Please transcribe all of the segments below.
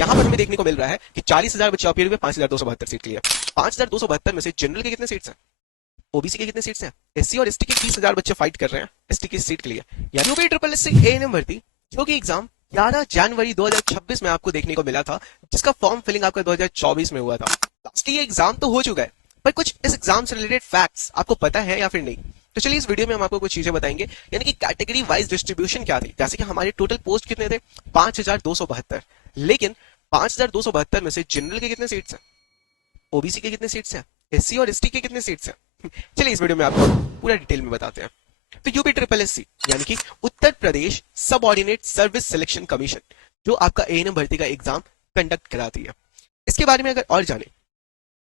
यहाँ पर हमें देखने को मिल रहा है कि 40,000 बच्चे अपीयर हुए 5,272 सीट के लिए। 5,272 में से जनरल के कितने सीट्स हैं, ओबीसी के कितने सीट्स हैं, एससी और एसटी के 30,000 बच्चे फाइट कर रहे हैं एसटी की सीट के लिए। यानी UP triple S C ANM भर्ती जो कि एग्जाम 11 जनवरी 2026 में आपको देखने को मिला था, जिसका फॉर्म फिलिंग आपका 2024 में हुआ था। लास्टली ये एग्जाम तो हो चुका है, पर कुछ इस एग्जाम से रिलेटेड फैक्ट्स आपको पता है या फिर नहीं? तो चलिए इस वीडियो में हम आपको कुछ चीजें बताएंगे, यानी कि कैटेगरी वाइज डिस्ट्रीब्यूशन क्या थी। जैसे कि हमारे टोटल पोस्ट कितने थे, 5,272, लेकिन 5,272 में से जनरल के कितने सीट्स हैं, ओबीसी के कितने सीट्स हैं, एससी और एसटी के कितने सीट्स हैं? चलिए इस वीडियो में आपको पूरा डिटेल में बताते हैं। तो यूपी ट्रिपल एस सी यानी कि उत्तर प्रदेश सब ऑर्डिनेट सर्विस सिलेक्शन कमीशन, जो आपका एएनएम भर्ती का एग्जाम कंडक्ट कराती है, इसके बारे में अगर और जाने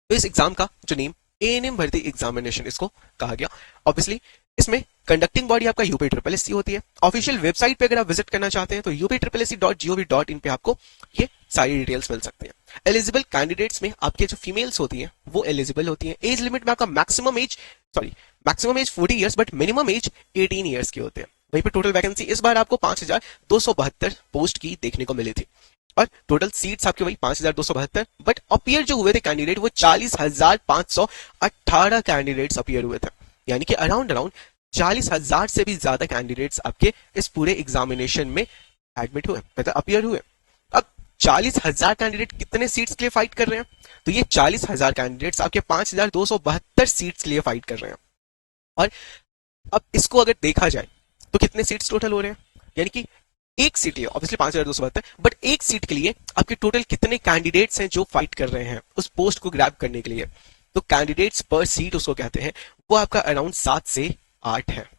तो इस एग्जाम का जो नेम एएनएम भर्ती एग्जामिनेशन इसको कहा गया। ऑब्वियसली इसमें कंडक्टिंग बॉडी आपका यूपी ट्रिपल एस सी होती है। ऑफिशियल वेबसाइट पे अगर आप विजिट करना चाहते हैं तो upSSC.gov.in पे आपको ये सारी डिटेल्स मिल सकती हैं। एलिजिबल कैंडिडेट्स में आपके जो फीमेल्स होती हैं वो एलिजिबल होती हैं। एज लिमिट में आपका maximum age 40 years but minimum age 18 years की होते हैं। वहीं पे टोटल वैकेंसी इस बार आपको 5,272 पोस्ट की देखने को मिली थी, और टोटल सीट्स आपके वही 5,272, बट अपीयर जो हुए थे कैंडिडेट वो 40,518 कैंडिडेट्स अपीयर हुए थे। यानी कि अराउंड 40,000 से भी ज्यादा कैंडिडेट्स आपके इस पूरे एग्जामिनेशन में एडमिट हुए, मतलब अपीयर हुए। अब 40,000 कैंडिडेट कितने सीट्स के लिए फाइट कर रहे हैं? तो ये 40,000 कैंडिडेट्स आपके 5,272 सीट्स के लिए फाइट कर रहे हैं। और अब इसको अगर देखा जाए तो कितने सीट्स टोटल हो रहे हैं, यानी कि एक सीट लिए ऑब्वियसली 5,272, बट एक सीट के लिए आपके टोटल कितने कैंडिडेट्स हैं जो फाइट कर रहे हैं उस पोस्ट को ग्रैब करने के लिए? तो कैंडिडेट्स पर सीट उसको कहते हैं, वो आपका अराउंड 7 से 8 है।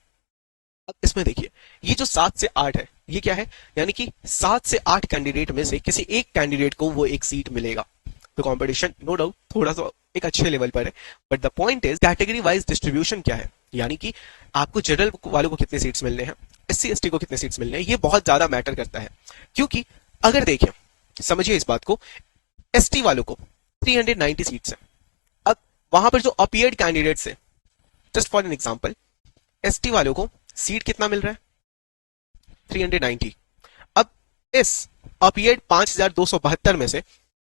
अब इसमें देखिए ये जो 7 से 8 है ये क्या है, यानी कि 7 से 8 कैंडिडेट में से किसी एक कैंडिडेट को वो एक सीट मिलेगा। तो कंपटीशन नो डाउट थोड़ा सा एक अच्छे लेवल पर है, but the point is category wise distribution क्या है, यानी कि आपको जनरल वालों को कितने सीट्स मिलने हैं, एससी एसटी को कितने सीट्स मिलने हैं, ये बहुत ज्यादा मैटर करता है। क्योंकि अगर देखें, समझिए इस बात को, एसटी वालों को 390 सीट्स है। अब वहां पर जो अपीयर्ड कैंडिडेट्स है, just for an example, ST वालों को सीट कितना मिल रहा है, 390। अब इस अपीयर्ड 5,272 में से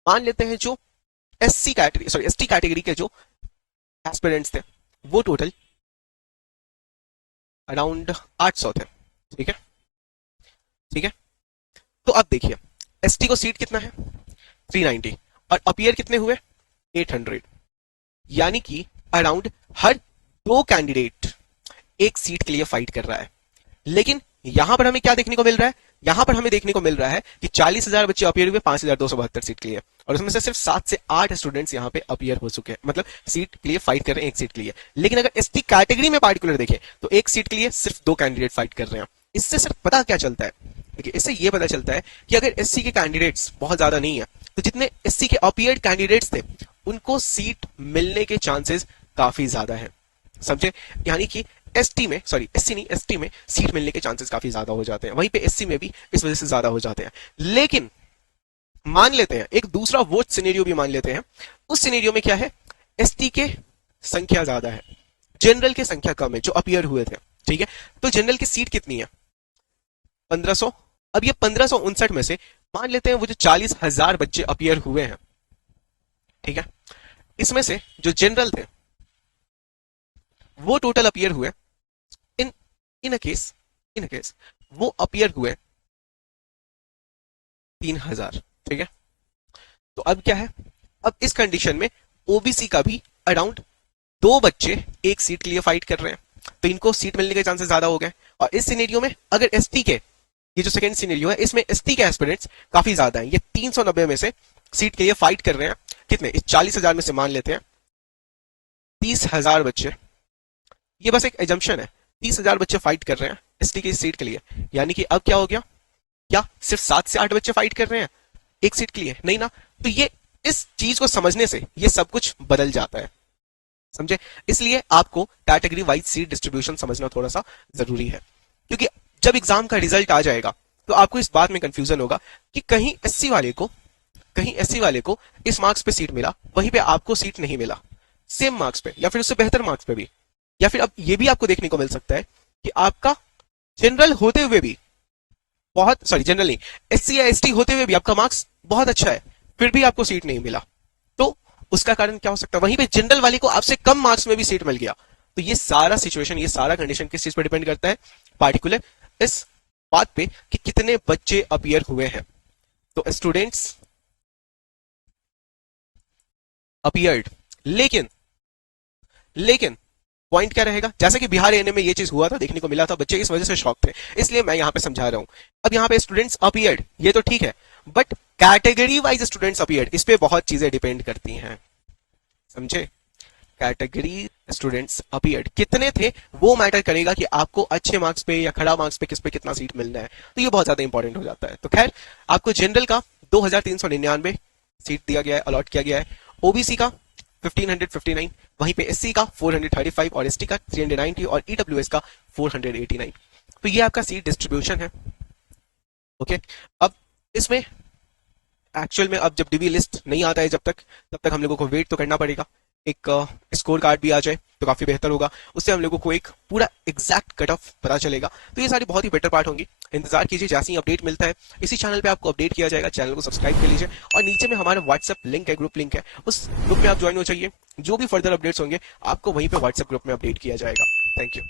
मान लेते हैं जो एससी कैटेगरी एसटी कैटेगरी के जो एस्पिरेंट्स थे वो टोटल अराउंड 800 थे। ठीक है, ठीक है। तो अब देखिए एसटी को सीट कितना है, 390, और अपीयर कितने हुए, 800। यानी कि अराउंड हर 2 कैंडिडेट एक सीट के लिए फाइट कर रहा है। लेकिन यहां पर हमें क्या देखने को मिल रहा है, यहां पर हमें देखने को मिल रहा है कि 40,000 बच्चे अपीयर हुए 5,272 सीट के लिए, और उसमें से सिर्फ 7 से 8 स्टूडेंट्स यहां पे अपीयर हो चुके हैं, मतलब सीट के लिए फाइट कर रहे हैं एक सीट के लिए। लेकिन अगर एसटी कैटेगरी में पार्टिकुलर देखें तो एक सीट के लिए सिर्फ 2 कैंडिडेट फाइट कर रहे हैं। इससे सिर्फ पता क्या चलता है, देखिए इससे ये पता चलता है कि अगर एससी के कैंडिडेट्स बहुत ज्यादा नहीं है तो जितने एससी के अपीयर्ड कैंडिडेट्स थे उनको सीट मिलने के चांसेस काफी ज्यादा है, समझे? यानी कि एसटी में एससी नहीं, एसटी में सीट मिलने के चांसेस काफी ज्यादा हो जाते हैं, वहीं पे एससी में भी इस वजह से ज्यादा हो जाते हैं। लेकिन मान लेते हैं एक दूसरा वोट सिनेरियो भी मान लेते हैं, उस सिनेरियो में क्या है, एसटी के संख्या ज्यादा है, जनरल की संख्या कम है जो अपीयर हुए थे। ठीक है, तो जनरल की सीट कितनी है, 1500। अब ये 1559 में से मान लेते हैं वो जो 40,000 बच्चे अपीयर हुए हैं, ठीक है, इसमें से जो जनरल थे वो टोटल अपीयर हुए इन इन अ केस वो अपीयर हुए 3,000। ठीक है, तो अब क्या है, अब इस कंडीशन में ओबीसी का भी अराउंड 2 बच्चे एक सीट के लिए फाइट कर रहे हैं, तो इनको सीट मिलने के चांसेस ज्यादा हो गए। और इस सिनेरियो में अगर एसटी के, ये जो सेकंड सिनेरियो है इसमें एसटी के एस्पिरेंट्स काफी ज्यादा हैं, ये 390 में से सीट के लिए फाइट कर रहे हैं, कितने, इस 40,000 में से मान लेते हैं 30,000 बच्चे, ये बस एक एजम्पशन है, 30,000 बच्चे फाइट कर रहे हैं एसटी की सीट के लिए। यानी कि अब क्या हो गया, क्या सिर्फ 7 से 8 बच्चे फाइट कर रहे हैं एक सीट के लिए? नहीं ना। तो ये इस चीज को समझने से ये सब कुछ बदल जाता है, समझे? इसलिए आपको कैटेगरी वाइज सीट डिस्ट्रीब्यूशन समझना थोड़ा सा जरूरी है, क्योंकि जब एग्जाम का रिजल्ट आ जाएगा तो आपको इस बात में कंफ्यूजन होगा कि कहीं एससी वाले को इस मार्क्स पे सीट मिला, वहीं पे आपको सीट नहीं मिला सेम मार्क्स पे या फिर उससे बेहतर मार्क्स पे भी। या फिर अब ये भी आपको देखने को मिल सकता है कि आपका जनरल होते हुए भी जनरल नहीं, एससी या एसटी होते हुए भी आपका मार्क्स बहुत अच्छा है, फिर भी आपको सीट नहीं मिला, तो उसका कारण क्या हो सकता है? वहीं पे जनरल वाले को आपसे कम मार्क्स में भी सीट मिल गया। तो ये सारा सिचुएशन, ये सारा कंडीशन किस चीज पर डिपेंड करता है? पार्टिकुलर इस बात पे कि कितने बच्चे अपीयर हुए हैं। तो स्टूडेंट्स अपीयर्ड, लेकिन लेकिन पॉइंट क्या रहेगा? जैसे कि बिहार एएनएम में ये चीज हुआ था, देखने को मिला था, बच्चे इस वजह से शॉक थे, इसलिए मैं यहां पे समझा रहा हूं। अब यहां पे स्टूडेंट्स अपीयर्ड, ये तो ठीक है, but category wise students appeared, इस पे बहुत चीजें डिपेंड करती हैं, समझे? कैटेगरी स्टूडेंट्स अपीयर्ड कितने थे वो मैटर करेगा कि आपको अच्छे मार्क्स पे या खड़ा मार्क्स पे किस पे कितना सीट मिलना है, तो ये बहुत ज्यादा इंपॉर्टेंट हो जाता है। तो खैर, आपको जनरल का 2399 सीट दिया गया है, अलॉट किया गया है। ओबीसी का 1559, वहीं पे एससी का 435 और एसटी का 390 और ईडब्ल्यूएस का 489। तो ये आपका सीट डिस्ट्रीब्यूशन है। ओके, अब इसमें एक्चुअल में अब जब डीबी लिस्ट नहीं आता है, जब तक तब तक हम लोगों को वेट तो करना पड़ेगा। एक स्कोर कार्ड भी आ जाए तो काफी बेहतर होगा, उससे हम लोगों को एक पूरा एग्जैक्ट कट ऑफ पता चलेगा। तो ये सारी बहुत ही बेटर पार्ट होंगी, इंतजार कीजिए, जैसे ही अपडेट मिलता है इसी चैनल पे आपको अपडेट किया जाएगा। चैनल को सब्सक्राइब कर लीजिए और नीचे में हमारा व्हाट्सएप लिंक है, ग्रुप लिंक है, उस ग्रुप में आप ज्वाइन हो जाइए। जो भी फर्दर अपडेट्स होंगे आपको वहीं पे व्हाट्सएप ग्रुप में अपडेट किया जाएगा। Thank you.